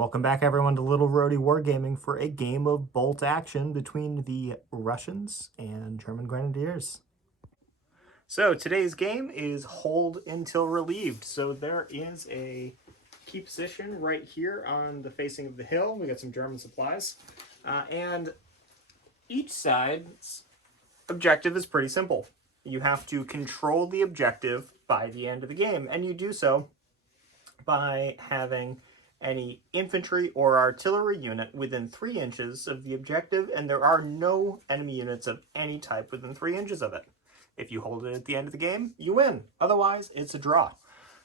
Welcome back everyone to Little Roadie Wargaming for a game of bolt action between the Russians and German Grenadiers. So today's game is hold until relieved. So there is a key position right here on the facing of the hill. We got some German supplies. And each side's objective is pretty simple. You have to control the objective by the end of the game, and you do so by having any infantry or artillery unit within 3 inches of the objective, and there are no enemy units of any type within 3 inches of it. If you hold it at the end of the game, you win. Otherwise, it's a draw.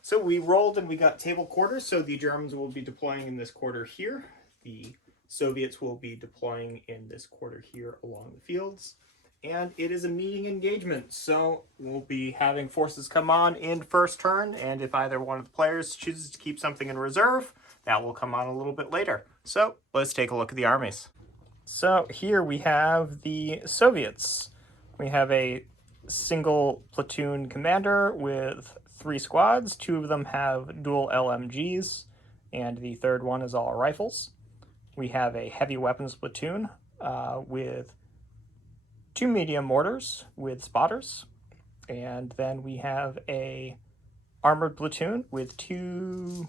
So we rolled and we got table quarters, so the Germans will be deploying in this quarter here. The Soviets will be deploying in this quarter here along the fields. And it is a meeting engagement, so we'll be having forces come on in first turn, and if either one of the players chooses to keep something in reserve, that will come on a little bit later. So let's take a look at the armies. So here we have the Soviets. We have a single platoon commander with 3 squads. 2 of them have dual LMGs, and the third one is all rifles. We have a heavy weapons platoon with 2 medium mortars with spotters, and then we have a armored platoon with 2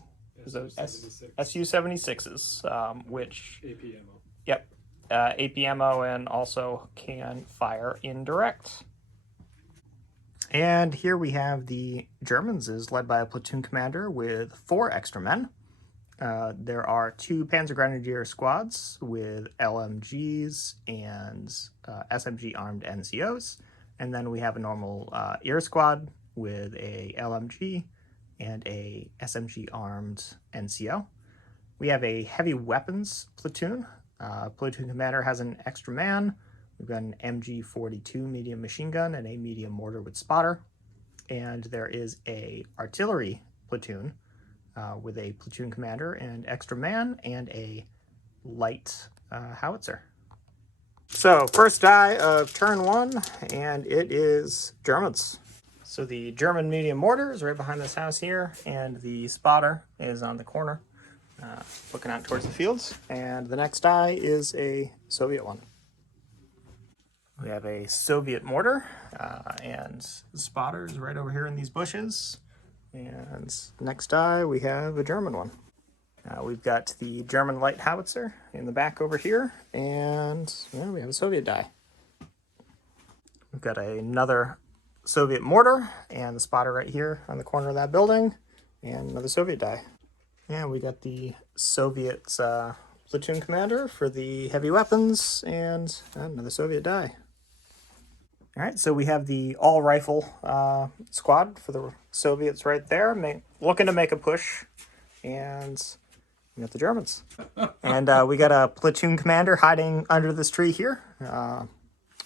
SU-76s, which AP ammo. Yep, AP ammo, and also can fire indirect. And here we have the Germans is led by a platoon commander with 4 extra men. There are 2 Panzer Grenadier squads with LMGs and SMG armed NCOs, and then we have a normal EAR squad with a LMG and a SMG armed NCO. We have a heavy weapons platoon. Platoon commander has an extra man. We've got an MG42 medium machine gun and a medium mortar with spotter, and there is a artillery platoon with a platoon commander and extra man and a light howitzer. So first die of turn 1, and it is Germans. So the German medium mortar is right behind this house here, and the spotter is on the corner looking out towards the fields, and the next die is a Soviet one. We have a Soviet mortar, and the spotter is right over here in these bushes. And next die, we have a German one. We've got the German light howitzer in the back over here, and we have a Soviet die. We've got another Soviet mortar and the spotter right here on the corner of that building, and another Soviet die. And we got the Soviet platoon commander for the heavy weapons, and another Soviet die. All right, so we have the all-rifle squad for the Soviets right there, looking to make a push, and we got the Germans. And we got a platoon commander hiding under this tree here.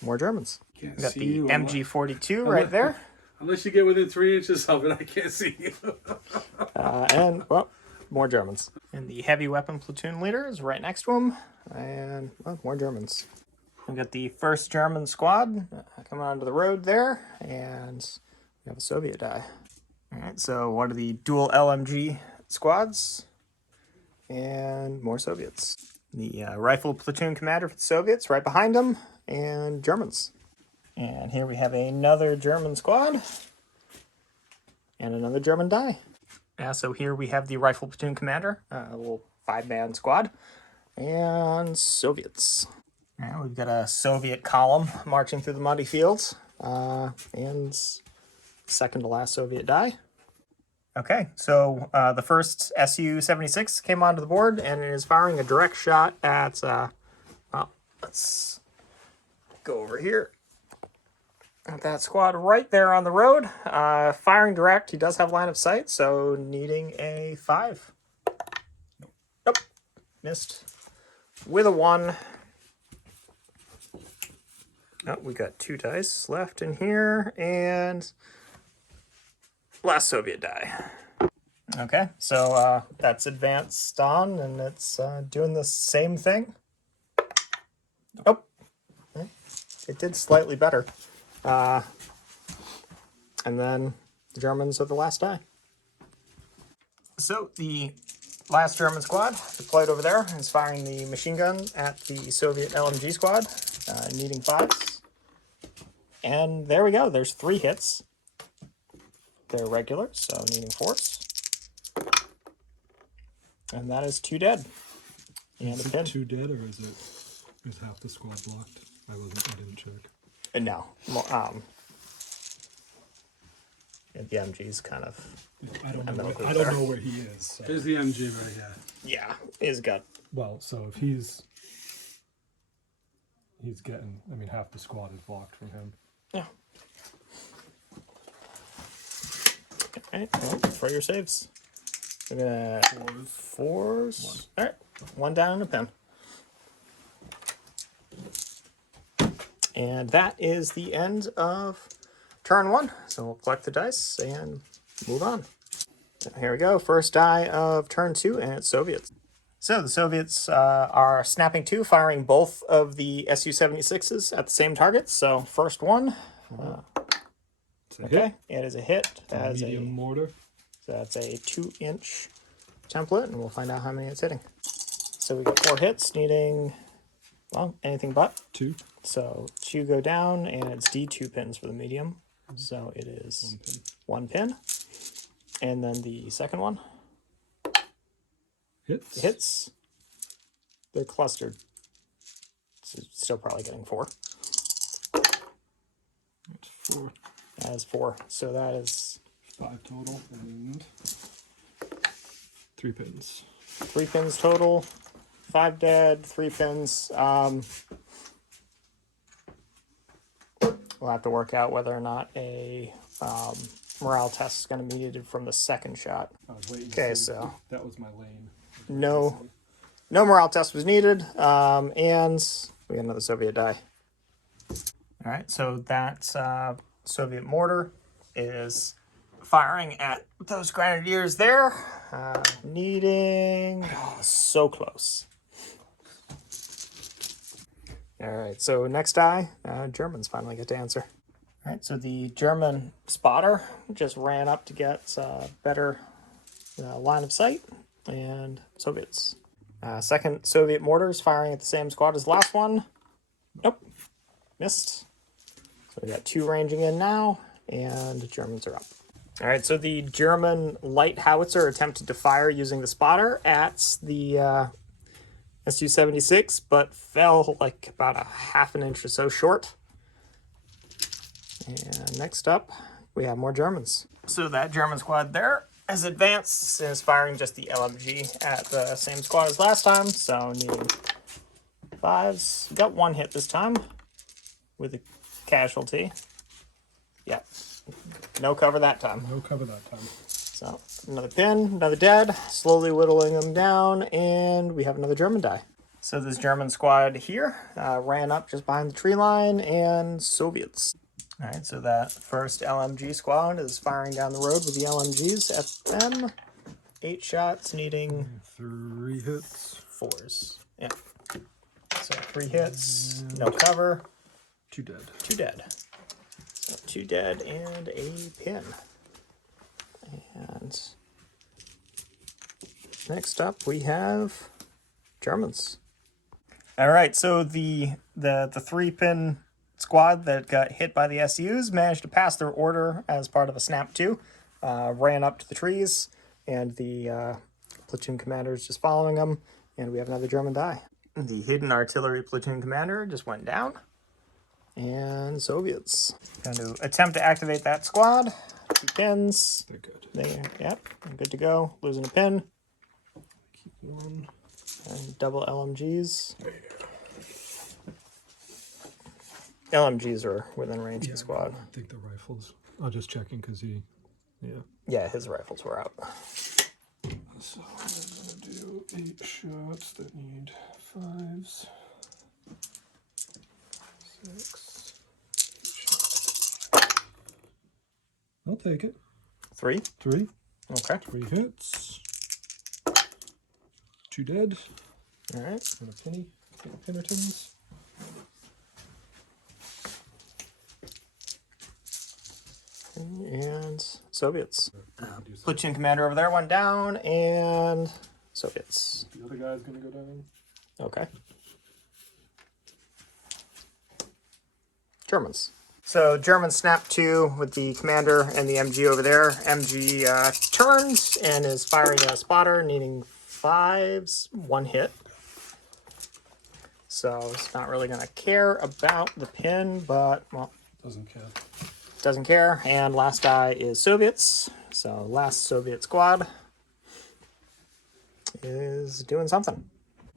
More Germans. We got the MG42 right there. Unless you get within 3 inches of it, I can't see you. And, well, more Germans. And the heavy weapon platoon leader is right next to him, and, well, more Germans. We've got the first German squad coming onto the road there, and we have a Soviet die. All right, so one of the dual LMG squads, and more Soviets. The rifle platoon commander for the Soviets right behind him, and Germans. And here we have another German squad, and another German die. So here we have the rifle platoon commander, a little 5-man squad, and Soviets. Now we've got a Soviet column marching through the muddy fields, and second to last Soviet die. Okay, so the first Su-76 came onto the board, and it is firing a direct shot at, well, let's go over here. At that squad right there on the road, firing direct. He does have line of sight, so needing a 5. Nope, missed with a 1. Oh, we got 2 dice left in here, and last Soviet die. Okay, so that's advanced on, and it's doing the same thing. Oh, it did slightly better. And then the Germans are the last die. So the last German squad deployed over there is firing the machine gun at the Soviet LMG squad, needing 5s. And there we go. There's 3 hits. They're regular, so needing 4s. And that is 2 dead. And Is a it pin. 2 dead, or is half the squad blocked? I didn't check. No. The MG's kind of... I don't know. know I don't know where he is. So. There's the MG right here. Yeah, he's got... Well, so if he's getting... I mean, half the squad is blocked from him. Yeah. Alright, well, throw your saves. We're gonna... 4s. Alright, 1 down and a pin. And that is the end of turn 1. So we'll collect the dice and move on. Here we go. First die of turn 2, and it's Soviets. So the Soviets are snapping 2, firing both of the Su-76s at the same target. So first one. Okay, it is a hit. It's a medium mortar. So that's a 2-inch template, and we'll find out how many it's hitting. So we got 4 hits, needing, well, anything but. 2. So 2 go down, and it's D2 pins for the medium. So it is 1 pin. And then the second one. Hits. They're clustered. So still probably getting 4. That's 4. That is 4. So that is 5 total, and 3 pins. 3 pins total. 5 dead, 3 pins. We'll have to work out whether or not a morale test is going to be needed from the second shot. I was waiting. Okay, so that was my lane. no morale test was needed, and we got another Soviet die. All right, so that Soviet mortar is firing at those grenadiers there, needing so close. All right, so next die, Germans finally get to answer. All right, so the German spotter just ran up to get better line of sight, and Soviets. Second Soviet mortar is firing at the same squad as the last one. Nope, missed. So we got 2 ranging in now, and the Germans are up. All right, so the German light howitzer attempted to fire using the spotter at the Su-76, but fell like about a ½ an inch or so short. And next up, we have more Germans. So that German squad there has advanced and is firing just the LMG at the same squad as last time, so needing 5s. We got 1 hit this time with a casualty. Yeah, no cover that time. No cover that time. So another pin, another dead, slowly whittling them down, and we have another German die. So this German squad here ran up just behind the tree line, and Soviets. All right, so that first LMG squad is firing down the road with the LMGs at them. 8 shots, needing 3 hits. 4s. Yeah. So 3 hits, no cover. 2 dead. 2 dead. So 2 dead and a pin. And next up we have Germans. All right, so the 3-pin squad that got hit by the SUs managed to pass their order as part of a snap 2, ran up to the trees, and the platoon commander is just following them, and we have another German die. The hidden artillery platoon commander just went down, and Soviets. Going to attempt to activate that squad. 2 pins. They're good. Yep, I'm good to go. Losing a pin. Keep 1. And double LMGs. There you go. LMGs are within range of the squad. I think the rifles. I'm just checking because he. Yeah. Yeah, his rifles were out. So I'm gonna do 8 shots that need 5s. 6. 8 shots. I'll take it. 3? 3. Okay. 3 hits. 2 dead. All right. And a penny. Pinnertons. And Soviets. Platoon commander over there went down, and Soviets. The other guy's gonna go down. Okay. Germans. So German snap 2 with the commander and the MG over there. MG turns and is firing a spotter, needing 5s, 1 hit. So it's not really going to care about the pin, but, well, Doesn't care. doesn't care. And last die is Soviets. So last Soviet squad is doing something.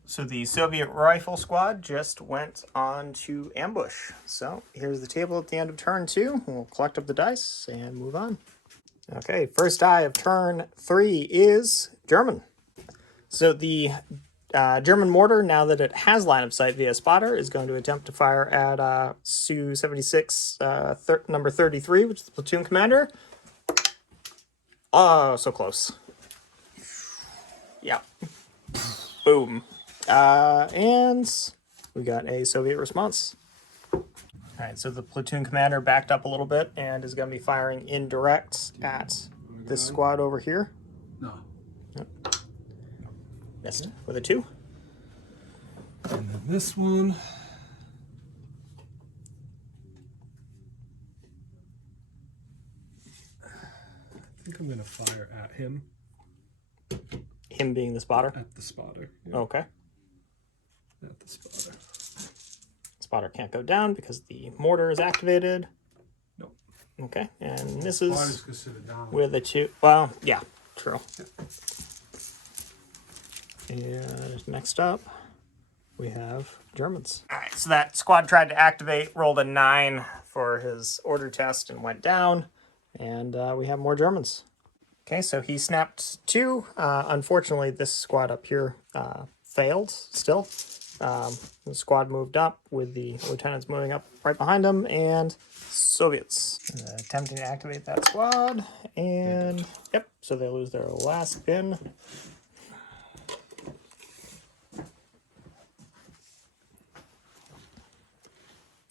So the Soviet rifle squad just went on to ambush. So here's the table at the end of turn 2. We'll collect up the dice and move on. Okay, first die of turn 3 is German. So the German mortar, now that it has line of sight via spotter, is going to attempt to fire at Su-76, number 33, which is the platoon commander. Oh, so close. Yeah. Boom. And we got a Soviet response. All right, so the platoon commander backed up a little bit and is going to be firing indirect at this squad over here. No. Yep. Missed with a 2. And then this one. I think I'm gonna fire at him. Him being the spotter? At the spotter. Yeah. Okay. At the spotter. Spotter can't go down because the mortar is activated. Nope. Okay, and Spotter's misses considered down. with a 2. Well, yeah, true. And next up, we have Germans. All right, so that squad tried to activate, rolled a 9 for his order test and went down. And we have more Germans. Okay, so he snapped 2. Unfortunately, this squad up here failed still. The squad moved up with the lieutenants moving up right behind him, and Soviets attempting to activate that squad. And yep, so they lose their last pin.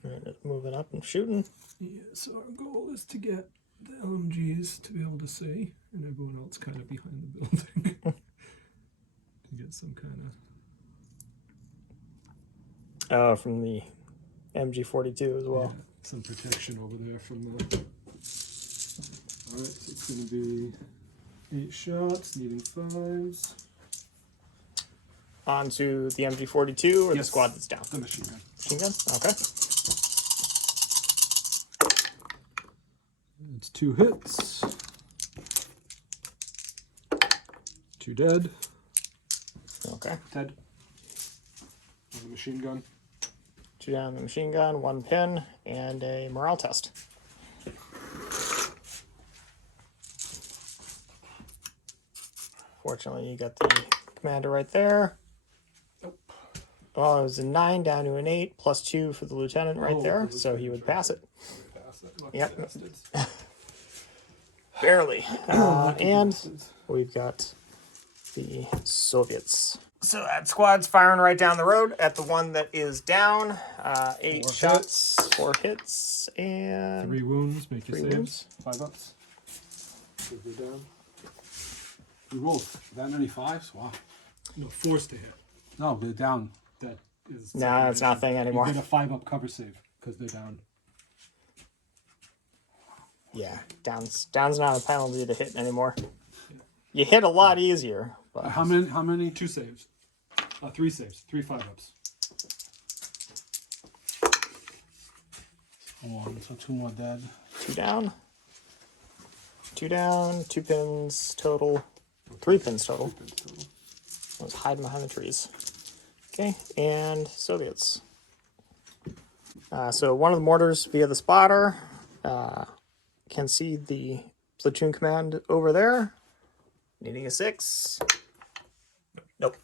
And just moving up and shooting. Yeah, so our goal is to get the LMGs to be able to see, and everyone else kind of behind the building. To get some kind of... From the MG42 as well. Yeah, some protection over there from the... Alright, so it's going to be 8 shots, needing 5s. Onto the MG42 or the Yes. squad that's down? The machine gun. Machine gun? Okay. It's 2 hits. 2 dead. Okay. Dead. And the machine gun. 2 down the machine gun, 1 pin, and a morale test. Fortunately, you got the commander right there. Nope. Well, it was a 9 down to an 8, plus 2 for the lieutenant right Oh, there, the so he would pass it. Pass it. Lucky Yep. bastards. Barely. Lucky And bastards. we've got the Soviets. So that squad's firing right down the road at the one that is down. 8 4 shots, 4 hits, and 3 wounds, make your 3 saves. wounds. 5 ups. So they're down. We rolled that many 5s? Wow. No, forced to hit. No, they're down. That is... No, it's not a thing anymore. You get a 5-up cover save, because they're down. Yeah, down's not a penalty to hit anymore. You hit a lot easier. But How many? 2 saves. 3 saves. 3 5-ups. 1, so 2 more dead. 2 down. 2 down, 2 pins total. 3 pins total. I was hiding behind the trees. Okay, and Soviets. So one of the mortars via the spotter can see the platoon command over there. Needing a 6. Nope.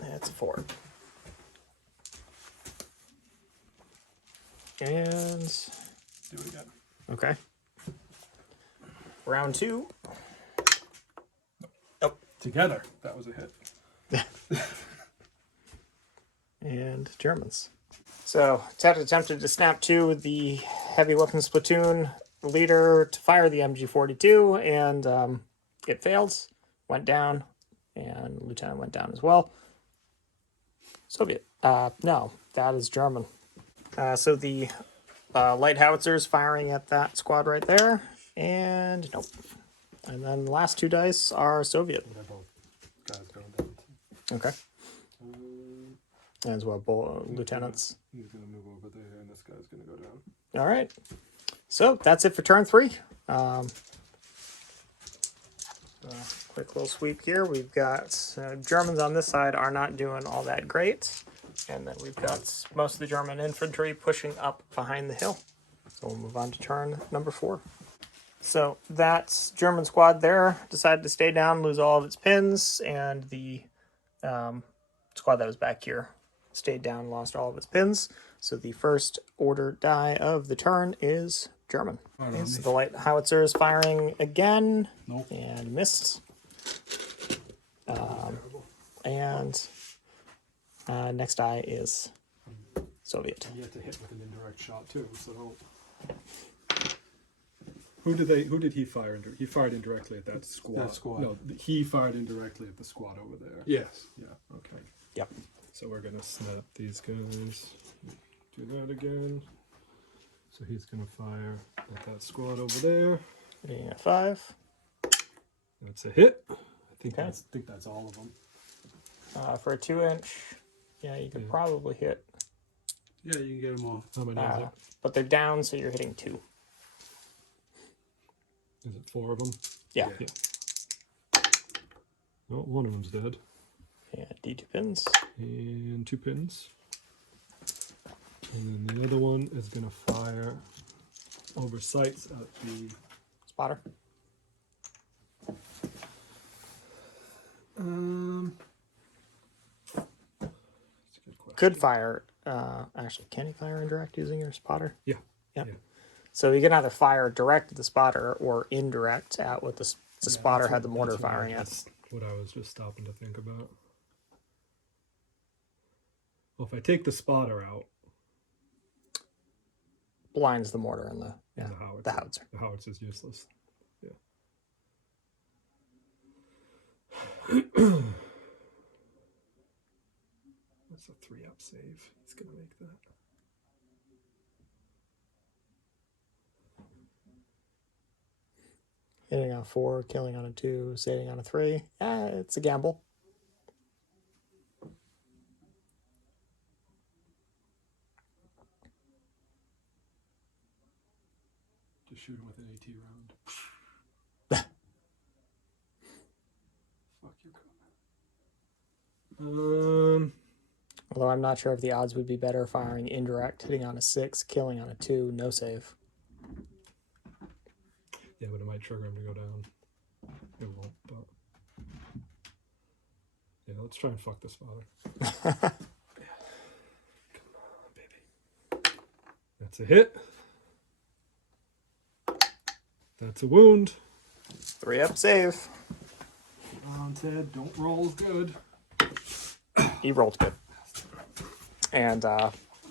That's a 4. And Do it again. okay. Round 2. Nope. Together, that was a hit. And Germans. So Ted attempted to snap 2 with the heavy weapons platoon leader to fire the MG42, and it failed, went down, and lieutenant went down as well. Soviet. No, that is German. So the light howitzers firing at that squad right there, and nope. And then the last 2 dice are Soviet. They're both guys going down. Okay. As well, both lieutenants. He's gonna move over there, and this guy's gonna go down. All right. So that's it for turn 3. Quick little sweep here. We've got Germans on this side are not doing all that great. And then we've got most of the German infantry pushing up behind the hill. So we'll move on to turn number 4. So that German squad there decided to stay down, lose all of its pins, and the squad that was back here stayed down, lost all of its pins. So the first order die of the turn is German. Okay, so the light howitzer is firing again. Nope. And missed. And next die is Soviet. You have to hit with an indirect shot too. So Who did he fire? He fired indirectly at that squad. That squad. No, he fired indirectly at the squad over there. yes. Yeah. Okay. Yep. So we're gonna snap these guys. Do that again. So he's gonna fire at that squad over there. Hitting a 5. That's a hit. I think Okay. that's all of them. For a 2-inch, yeah, you could probably hit. Yeah, you can get them all. How many is it? But they're down, so you're hitting 2. Is it 4 of them? Yeah. Yeah. Oh, one of them's dead. And D2 pins. And 2 pins. And then the other one is gonna fire over sights at the Spotter. That's a good question. Could fire. Actually, can you fire indirect using your spotter? Yeah. Yep. Yeah. So you can either fire direct at the spotter or indirect at what the spotter that's had the what- mortar that's what I firing at. just- What I was just stopping to think about. Well, if I take the spotter out, Blinds the mortar and the howitzer. the howitzer. The howitzer is useless. Yeah. That's a 3-up save. He's gonna make that. Hitting on a 4, killing on a 2, saving on a 3. It's a gamble. Just shoot him with an AT round. Fuck your car. Although I'm not sure if the odds would be better firing indirect, hitting on a 6, killing on a 2, no save. Yeah, but it might trigger him to go down. It won't, but yeah, let's try and fuck this father. Come on, baby. That's a hit. That's a wound. 3-up save. Come on, Ted. Don't roll good. He rolled good. And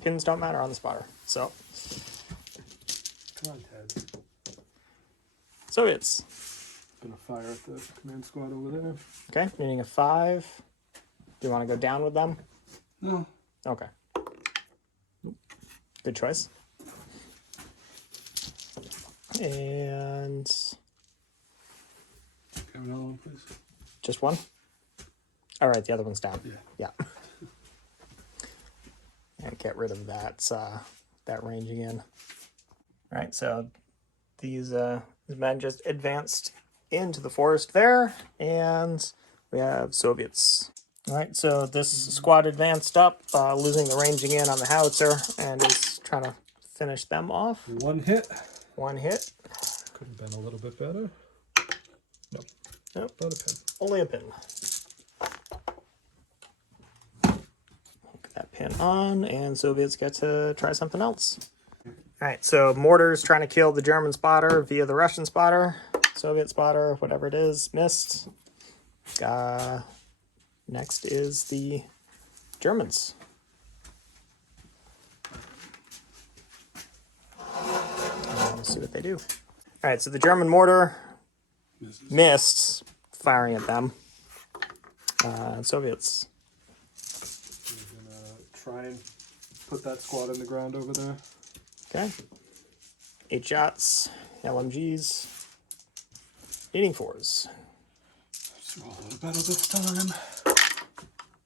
pins don't matter on the spotter. So Come on, Ted. Soviets. Gonna fire at the command squad over there. Okay, needing a 5. Do you want to go down with them? No. Okay. Good choice. And Have another one, please. just one? All right, the other one's down. Yeah. Yeah. And get rid of that ranging in. All right, so these men just advanced into the forest there, and we have Soviets. All right, so this squad advanced up, losing the ranging in on the howitzer, and is trying to finish them off. One hit. 1 hit. Could have been a little bit better. Nope. Nope. Not a pin. Only a pin. Get that pin on, and Soviets get to try something else. All right, so mortar's trying to kill the German spotter via the Russian spotter. Soviet spotter, whatever it is, missed. Next is the Germans. Let's see what they do. All right, so the German mortar missed firing at them. Soviets. We're gonna try and put that squad in the ground over there. Okay. 8 shots, LMGs, leading 4s. Let's roll a little better this time.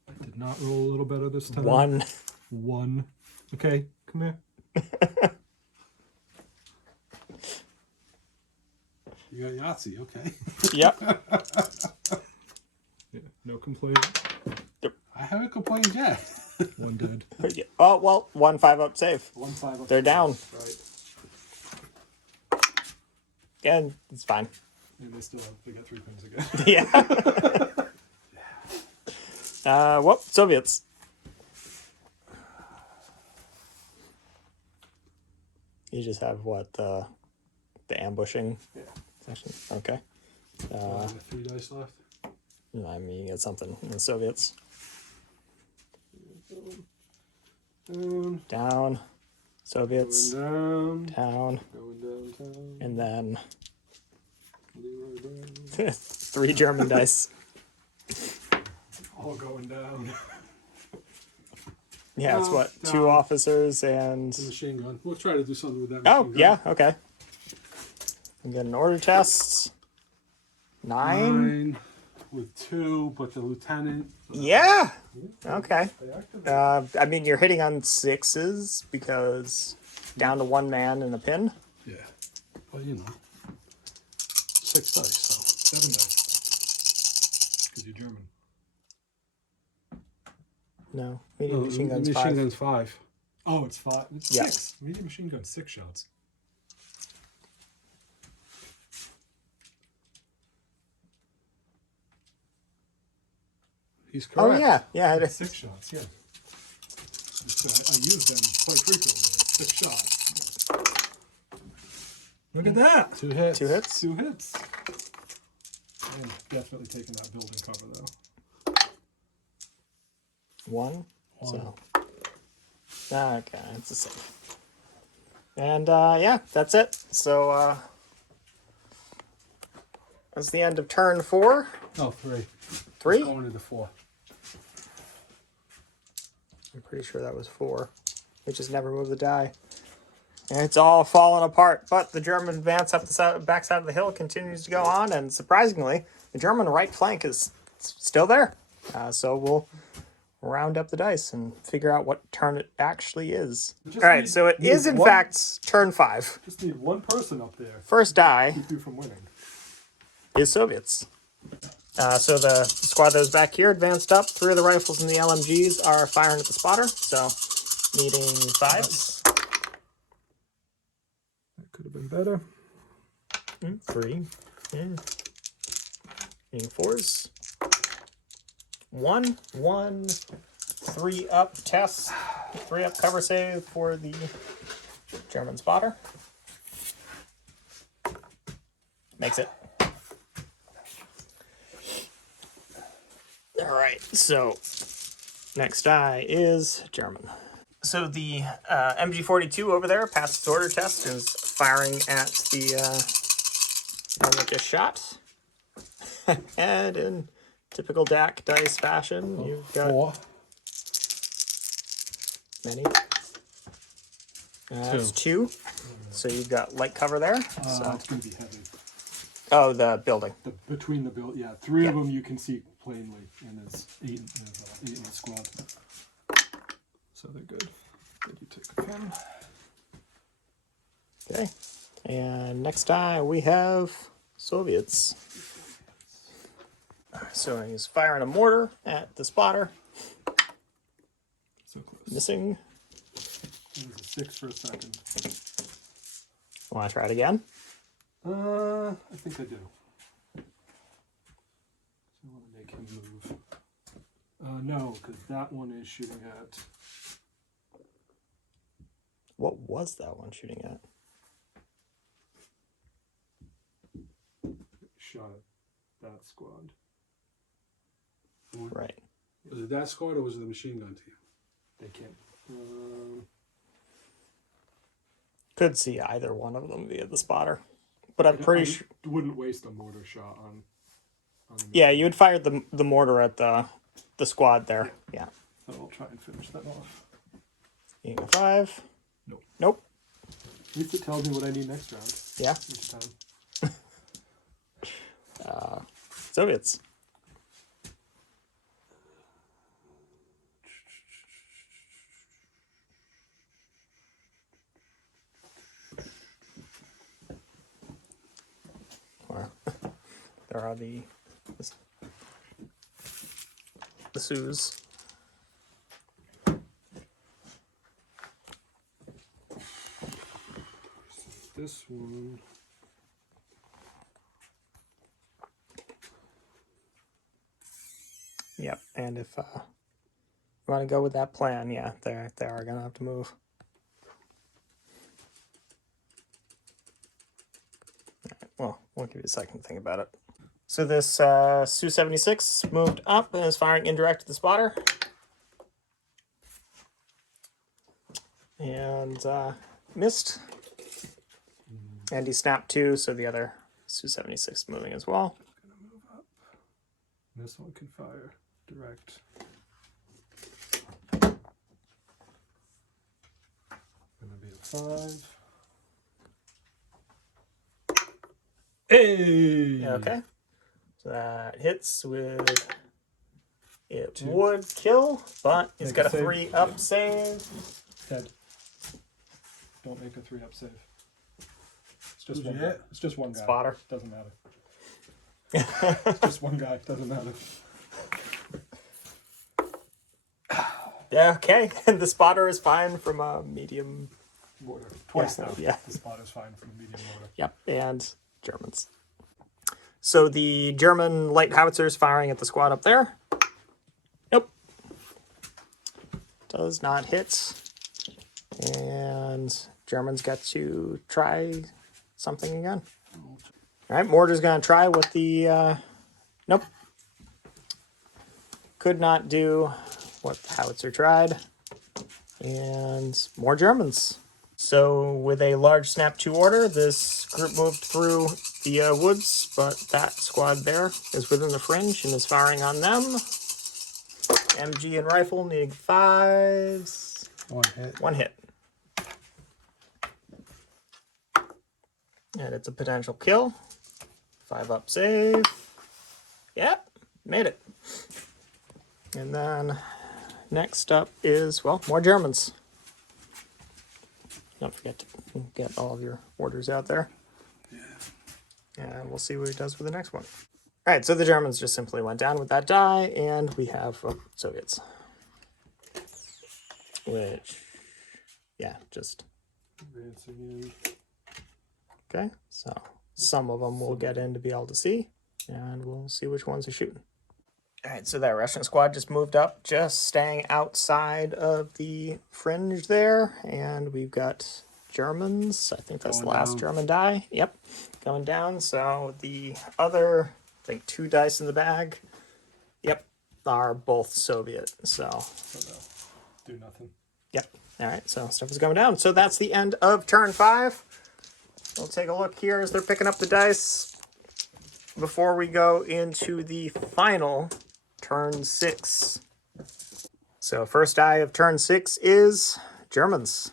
I did not roll a little better this time. 1. 1. Okay, come here. You got Yahtzee, okay. Yep. Yeah, no complaint. I haven't complained yet. 1 dead. Oh, well, 1 5-up save. 1 5 up. They're down. Right. Again, it's fine. And they got 3 pins again. Yeah. Whoop, Soviets. You just have what, the ambushing Yeah. section? Okay. I got 3 dice left. I mean, you get something in the Soviets. Down. Soviets. Going Down. downtown. And then Leroy Brown. 3 German dice. All going down. Yeah, it's what? Down. 2 officers and... The machine gun. We'll try to do something with that Oh, machine gun. yeah, okay. And get an order test. 9. 9 with 2, but the lieutenant. Yeah. Okay. They activated. I mean, you're hitting on 6s because down to 1 man and a pin. Yeah. Well, you know. 6 dice, so. 7 dice. Because you're German. No, medium machine gun's machine 5. gun's 5. Oh, it's 5. It's Yeah. 6. Medium machine gun, 6 shots. He's correct. Oh yeah, yeah. It is. 6 shots, yeah. I use them quite frequently. 6 shots. Look at that. 2 hits. 2 hits. 2 hits. And definitely taking that building cover though. 1. 1. So. Okay, it's a safe. And yeah, that's it. So that's the end of turn 4. No, 3. 3? Going into 4. I'm pretty sure that was 4. We just never moved the die. And it's all falling apart. But the German advance up the backside of the hill continues to go on. And surprisingly, the German right flank is still there. So we'll round up the dice and figure out what turn it actually is. Just All right, need- so it need is in one- fact turn 5. Just need 1 person up there First die to keep you from winning. is Soviets. So the squad that was back here advanced up. 3 of the rifles and the LMGs are firing at the spotter. So needing 5s. That could have been better. 3. Yeah. Needing 4s. 1. 1. 3 up test. 3 up cover save for the German spotter. Makes it. All right, so next die is German. So the MG42 over there passed its order test and is firing at the one that just shot. And in typical DAC dice fashion, you've got 4. many. That's 2. So you've got light cover there. So. It's going to be heavy. Oh, the building. Between the build, yeah. 3 of Yeah. them you can see plainly, and there's 8 in the squad. So they're good. Did you take a pin? Okay. And next die we have Soviets. So he's firing a mortar at the spotter. So close. Missing. It was a 6 for a second. Want to try it again? I think I do. So I want to make him move. No, because that one is shooting at. What was that one shooting at? Shot at that squad. Right. Was it that squad or was it the machine gun team? They can't. Could see either one of them via the spotter. But I'm pretty sure. Wouldn't waste a mortar shot on the Yeah, you had fired the mortar at the squad there. Yeah. So I'll try and finish that off. Being a 5. Nope. Nope. At least it tells me what I need next round. Yeah. Each time. Soviets. Or, there are the Sioux. This one. Yep, and if you want to go with that plan, yeah, they are gonna have to move. Alright, well, we'll give you a second to think about it. So this Su-76 moved up and is firing indirect at the spotter. And missed. And he snapped 2, so the other Su-76 moving as well. Gonna move up. This one can fire direct. Gonna be a 5. Hey! Okay. So that hits with... It 2. would kill, but it's Make got a a save. 3 up save. Dead. Don't make a 3 up save. It's just Who'd one you guy. hit? It's just one guy. Spotter. Doesn't matter. It's just one guy. Doesn't matter. Yeah, okay. And the spotter is fine from a medium. Mortar. Twice Yeah, now. yeah. The spot is fine from a medium mortar. Yep, and Germans. So the German light howitzers firing at the squad up there. Nope. Does not hit. And Germans get to try something again. All right, mortar's going to try with the... nope. Could not do what the howitzer tried. And more Germans. So with a large snap 2 order, this group moved through the woods, but that squad there is within the fringe and is firing on them. MG and rifle needing 5s. 1 hit. 1 hit. And it's a potential kill. 5 up save. Yep, made it. And then next up is, well, more Germans. Don't forget to get all of your orders out there. Yeah. And we'll see what he does with the next one. All right, so the Germans just simply went down with that die, and we have Soviets. Which, yeah, just... Advancing in. Okay, so some of them we'll get in to be able to see, and we'll see which ones are shooting. All right, so that Russian squad just moved up, just staying outside of the fringe there, and we've got Germans. I think that's Going the last down. German die. Yep, going down. So the other, I think 2 dice in the bag, yep, are both Soviet. So, So no. Do nothing. yep. All right, so stuff is going down. So that's the end of turn 5. We'll take a look here as they're picking up the dice before we go into the final turn 6. So first die of turn 6 is Germans.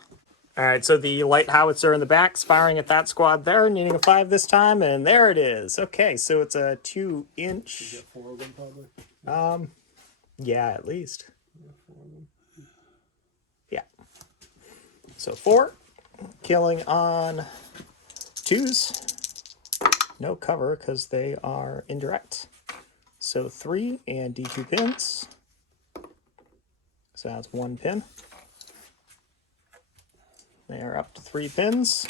All right, so the light howitzer in the back's firing at that squad there, needing a 5 this time, and there it is. Okay, so it's a 2-inch. You get 4 of them probably. Yeah, at least. Yeah, 4 of them. Yeah. So 4, killing on 2s. No cover because they are indirect. So 3 and D2 pins. So that's 1 pin. They are up to 3 pins.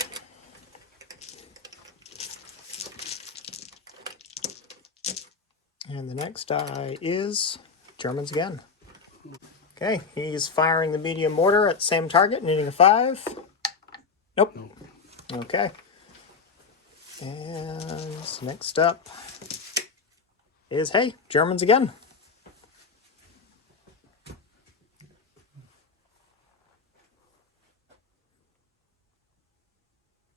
And the next die is Germans again. Okay, he's firing the medium mortar at the same target, needing a 5. Nope. Okay. And next up is, hey, Germans again.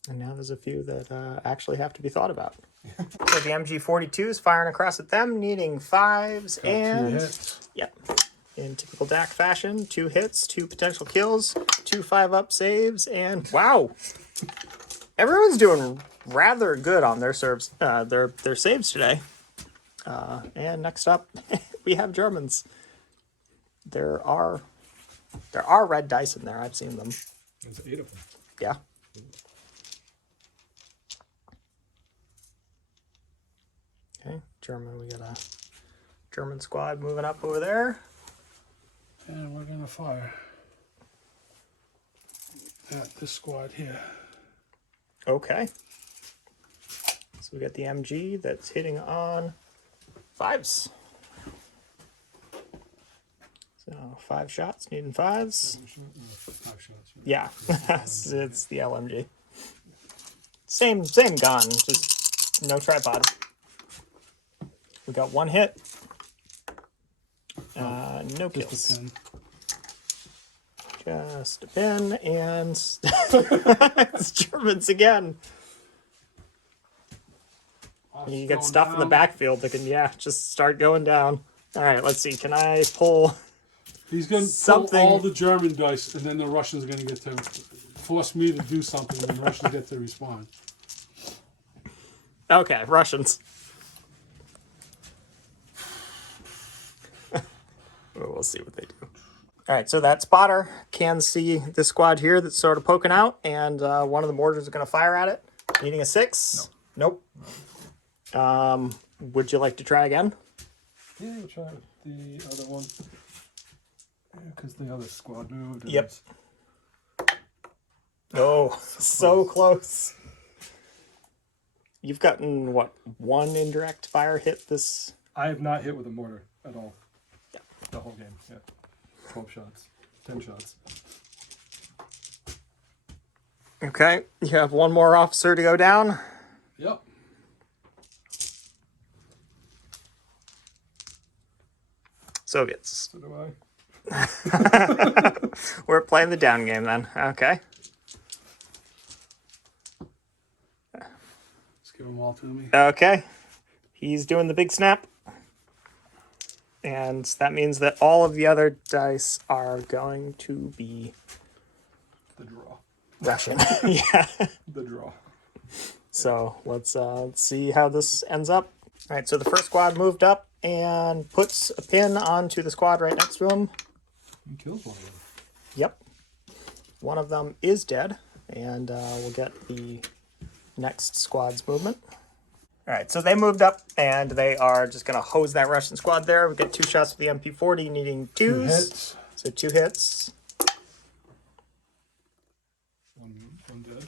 And now there's a few that actually have to be thought about. So the MG42 is firing across at them, needing 5s Got 2 and... hits. Yep. In typical DAC fashion, 2 hits, 2 potential kills, 2 5-up saves, and wow! Everyone's doing rather good on their serves, their saves today. And next up, we have Germans. There are red dice in there. I've seen them. There's 8 of them. Yeah. Okay, German. We got a German squad moving up over there. And we're gonna fire at this squad here. Okay. So we got the MG that's hitting on 5s. So 5 shots, needing 5s. 5 shots. Right? Yeah, it's the LMG. Same gun, just no tripod. We got 1 hit. No kills. Just a pin. Just a pin, and it's Germans again. You get stuff in the backfield that can, just start going down. All right, let's see. Can I pull? He's going to pull all the German dice, and then the Russians are going to get to force me to do something, and the Russians get to respond. Okay, Russians. We'll see what they do. All right, so that spotter can see this squad here that's sort of poking out, and one of the mortars is going to fire at it. Needing a 6? Nope. Would you like to try again? Yeah, we'll try the other one. Because the other squad moved. Yep. Oh, so close. You've gotten, what, 1 indirect fire hit this? I have not hit with a mortar at all. Yeah. The whole game, yeah. 12 shots. 10 shots. Okay, you have 1 more officer to go down. Yep. Soviets. So do I. We're playing the down game then. Okay. Let's give them all to me. Okay. He's doing the big snap. And that means that all of the other dice are going to be The draw. Russian. Yeah. The draw. So let's see how this ends up. All right, so the first squad moved up and puts a pin onto the squad right next to him. He kills one of them. Yep. One of them is dead, and we'll get the next squad's movement. All right, so they moved up, and they are just going to hose that Russian squad there. We get 2 shots with the MP40, needing 2s. 2 hits. So 2 hits. One dead.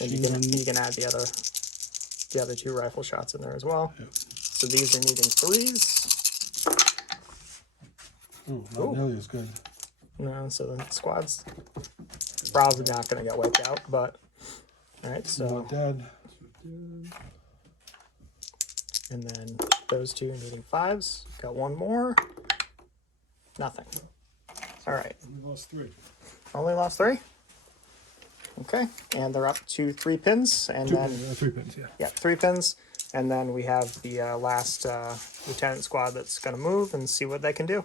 And you can add the other 2 rifle shots in there as well. Yep. So these are needing 3s. Ooh, not nearly as good. No, so the squad's probably not going to get wiped out, but all right, so Not dead. and then those 2 needing 5s. Got 1 more. Nothing. All right. We lost 3. Only lost 3. Okay, and they're up to 3 pins, and then 3 pins, yeah. yeah, 3 pins, and then we have the last lieutenant squad that's going to move and see what they can do.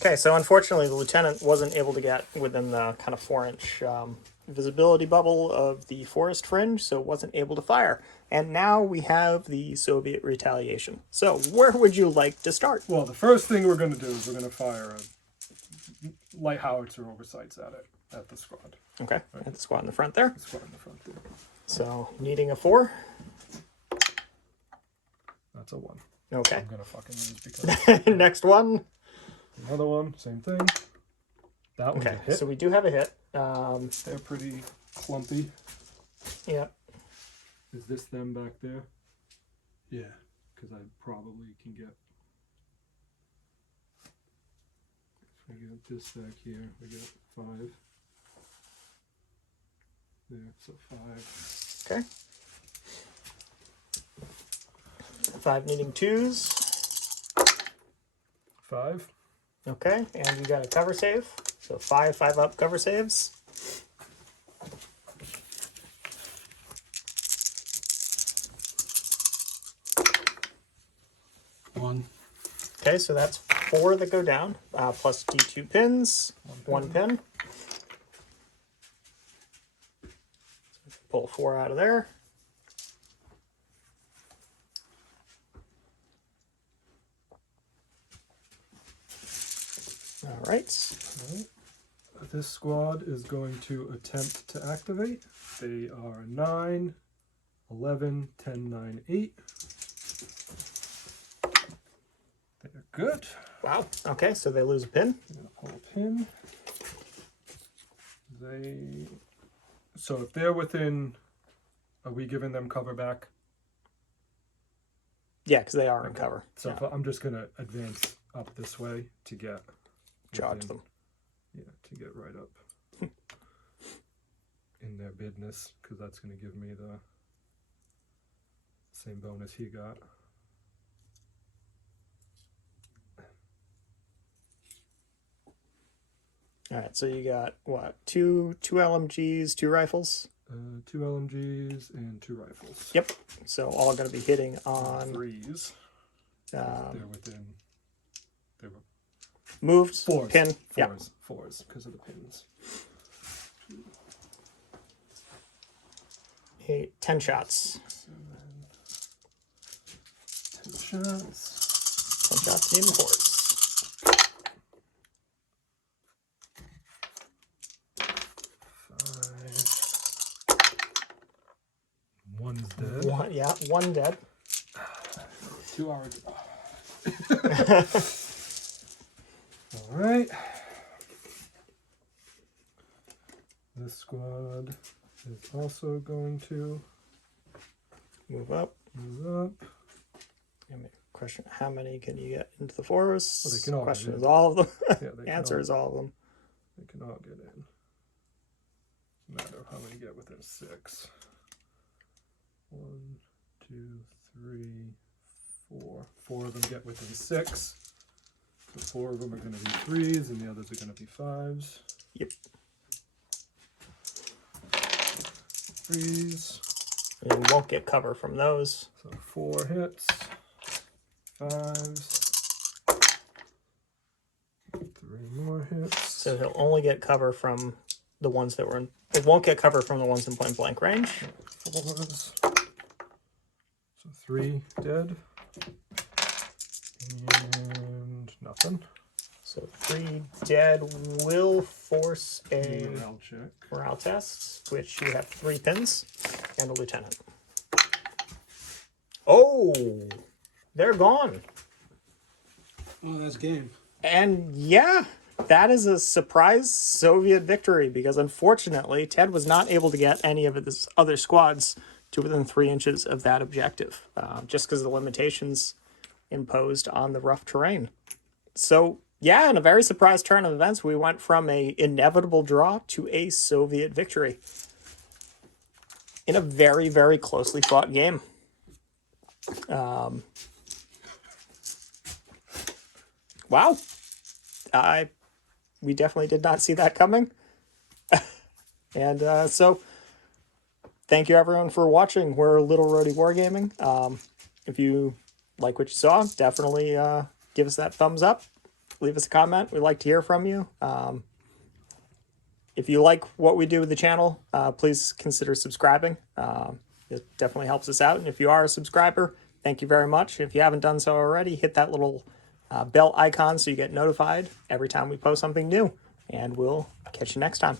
Okay, so unfortunately the lieutenant wasn't able to get within the kind of 4-inch visibility bubble of the forest fringe, so wasn't able to fire. And now we have the Soviet retaliation. So where would you like to start? Well, the first thing we're going to do is we're going to fire a light howitzer over sights at it, at the squad. Okay, at the squad in the front there. The squad in the front there. So needing a 4. That's a 1. Okay. I'm going to fucking lose because... Next one. Another one, same thing. That one's Okay, a hit. so we do have a hit. They're pretty clumpy. Yeah. Is this them back there? Yeah. Because I probably can get... If we get this back here, we get 5. There, so 5. Okay. 5 needing 2s. 5. Okay, and you got a cover save. So 5 5-up cover saves. Okay, so that's 4 that go down, plus D2 pins, 1 pin. Pull 4 out of there. All right. This squad is going to attempt to activate. They are 9, 11, 10, 9, 8. They're good. Wow. Okay, so they lose a pin. I'm gonna pull a pin. So if they're within, are we giving them cover back? Yeah, because they are in cover. So Yeah. if I'm just gonna advance up this way to get Charge within- them. Yeah, to get right up in their business, because that's gonna give me the same bonus he got. All right, so you got what? Two LMGs, 2 rifles. 2 LMGs and 2 rifles. Yep. So all going to be hitting on 3s. They're within. They were moved 4s. pin. Yeah. 4s because of the pins. 10 shots. 10 shots. 10 shots needing 4s. 5. One's dead. 1 dead. 2 hours. All right. This squad is also going to Move up. move up. Question: how many can you get into the 4s? Well, they can all Question get is in. all of them. Yeah, they Answer can is all of them. They can all get in. Matter of how many get within 6. 1, 2, 3, 4. 4 of them get within 6. So 4 of them are going to be 3s, and the others are going to be 5s. Yep. 3s. And you won't get cover from those. So 4 hits. 5s. 3 more hits. So he'll only get cover from the ones that were in. It won't get cover from the ones in point blank range. 4s. So 3 dead. And nothing. So 3 dead will force a Morale check. morale test, which you have 3 pins and a lieutenant. Oh, they're gone. Oh, that's game. And yeah, that is a surprise Soviet victory because unfortunately Ted was not able to get any of his other squads to within 3 inches of that objective, just because of the limitations imposed on the rough terrain. So yeah, in a very surprise turn of events, we went from a inevitable draw to a Soviet victory in a very, very closely fought game. Wow. We definitely did not see that coming. And so thank you everyone for watching. We're Little Roadie Wargaming. If you like what you saw, definitely give us that thumbs up. Leave us a comment. We'd like to hear from you. If you like what we do with the channel, please consider subscribing. It definitely helps us out. And if you are a subscriber, thank you very much. If you haven't done so already, hit that little bell icon so you get notified every time we post something new. And we'll catch you next time.